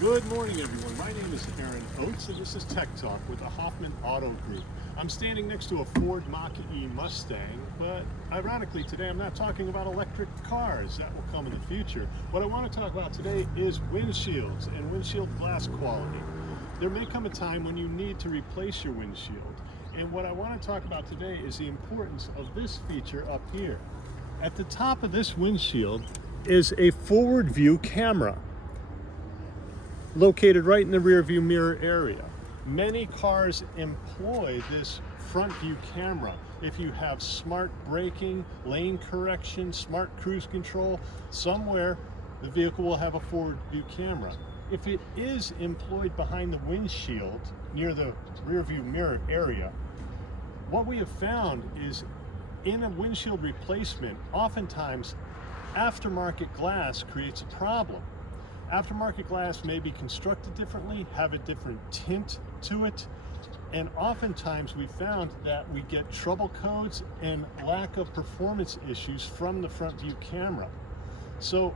Good morning, everyone. My name is Aaron Oates, and this is Tech Talk with the Hoffman Auto Group. I'm standing next to a Ford Mach-E Mustang, but ironically today I'm not talking about electric cars. That will come in the future. What I want to talk about today is windshields and windshield glass quality. There may come a time when you need to replace your windshield, and what I want to talk about today is the importance of this feature up here. At the top of this windshield is a forward view camera located right in the rear view mirror area. Many cars employ this front view camera. If you have smart braking, lane correction, smart cruise control, somewhere the vehicle will have a forward view camera. If it is employed behind the windshield near the rear view mirror area, what we have found is in a windshield replacement, oftentimes aftermarket glass creates a problem. Aftermarket glass may be constructed differently, have a different tint to it, and oftentimes we found that we get trouble codes and lack of performance issues from the front view camera. So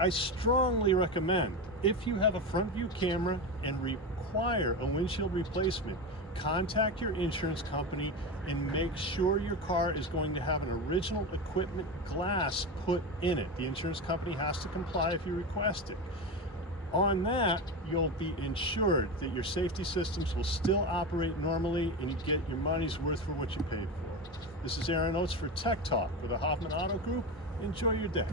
I strongly recommend, if you have a front view camera and require a windshield replacement, contact your insurance company and make sure your car is going to have an original equipment glass put in it. The insurance company has to comply if you request it. On that, you'll be ensured that your safety systems will still operate normally and you get your money's worth for what you paid for. This is Aaron Oates for Tech Talk with the Hoffman Auto Group. Enjoy your day.